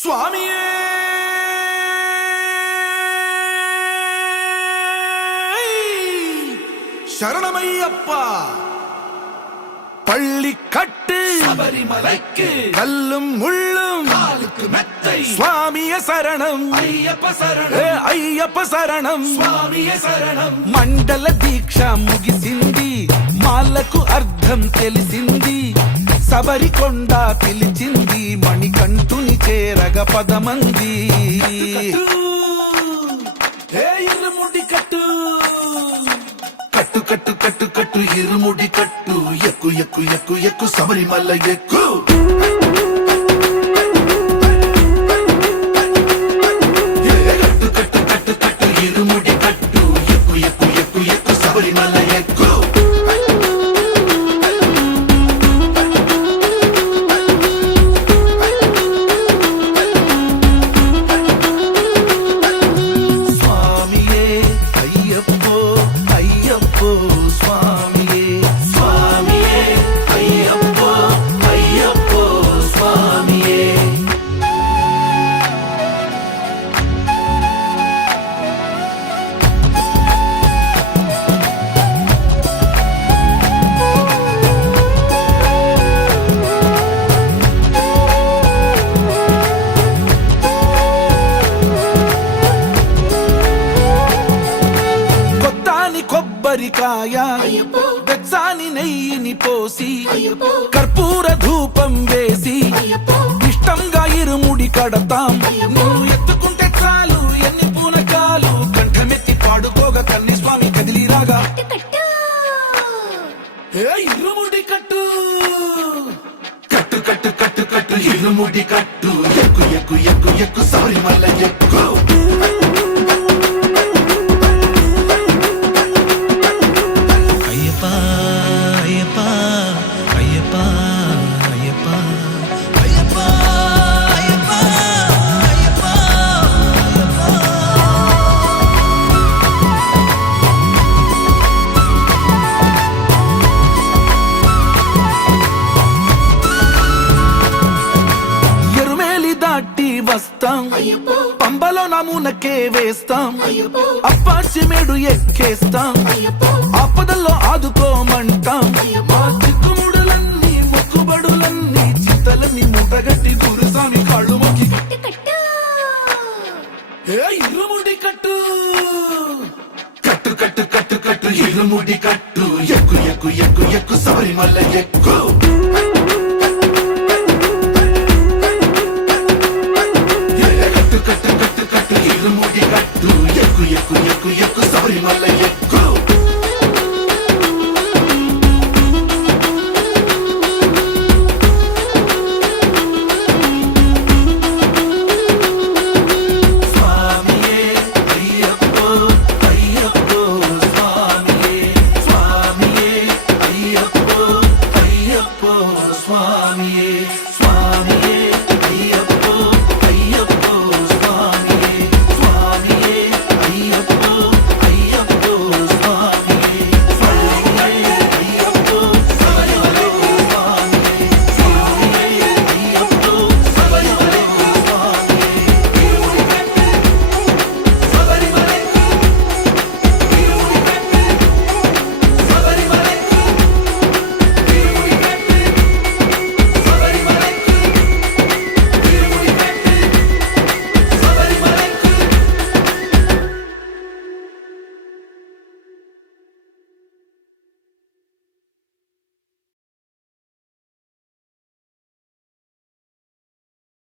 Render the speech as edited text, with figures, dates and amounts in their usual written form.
சுவாமியே சரணமையப்பா. பள்ளி கட்டு சபரிமலைக்கு கல்லும் முள்ளும் காலுக்கு மெத்தை. சுவாமிய சரணம் ஐயப்ப சரணம் ஐயப்ப சரணம் స్వామియ శరణం. మండల దీక్ష ముగిసింది, మాలకు అర్థం తెలిసింది, సబరికొండ పిలిచింది, మణికంఠుని చేరగ పదమంది. ఇరుముడి కట్టు కట్టు కట్టు కట్టు కట్టు ఇరుముడి కట్టు, ఎక్కు ఎక్కు ఎక్కు ఎక్కు శబరిమల ఎక్కు. కట్టు కట్టు కట్టు కట్టు ఇరుముడి కట్టు, ఎక్కు ఎక్కు ఎక్కు ఎక్కు శబరిమల ఎక్కు. స్వామియే అయ్యప్పో అయ్యప్పో స్వామియే స్వామియే అయ్యప్పో అయ్యప్పో స్వామియే. కొత్తాని కొబ్బరికాయ వెచ్చాని నెయ్యిని పోసి కర్పూర ధూపం వేసి ఇష్టంగా ఇరుముడి కడతాం. నువ్వు ఎత్తుకుంటే చాలు ఎన్ని పూనకాలు, కంఠమెత్తి పాడుకోగా కన్ని స్వామి కదిలిరాగా. ఇరుముడి కట్టు కట్టు కట్టు కట్టు కట్టు ఇరుముడి కట్టు, ఎక్కు ఎక్కు ఎక్కు ఎక్కు శబరిమల ఎక్కు. అయ్యప్ప అయ్యప్ప అయ్యప్ప అయ్యప్ప అయ్యప్ప అయ్యప్ప అయ్యప్ప ఎరుమేలి దాటి వస్తాం, పంబలో నమూనకే వేస్తాం, అప్పాచిమేడు ఎక్కేస్తాం, ఆపదల్లో ఆదుకోమంటాం. మా చిక్కుముడులన్నీ మొక్కుబడులన్నీ చింతలన్నీ మూటగట్టి గురుస్వామి కాళ్ళు మొక్కి ఇరుముడి కట్టు కట్టు కట్టు కట్టు కట్టు ఇరుముడి కట్టు, ఎక్కు ఎక్కు ఎక్కు ఎక్కు శబరిమల ఎక్కు.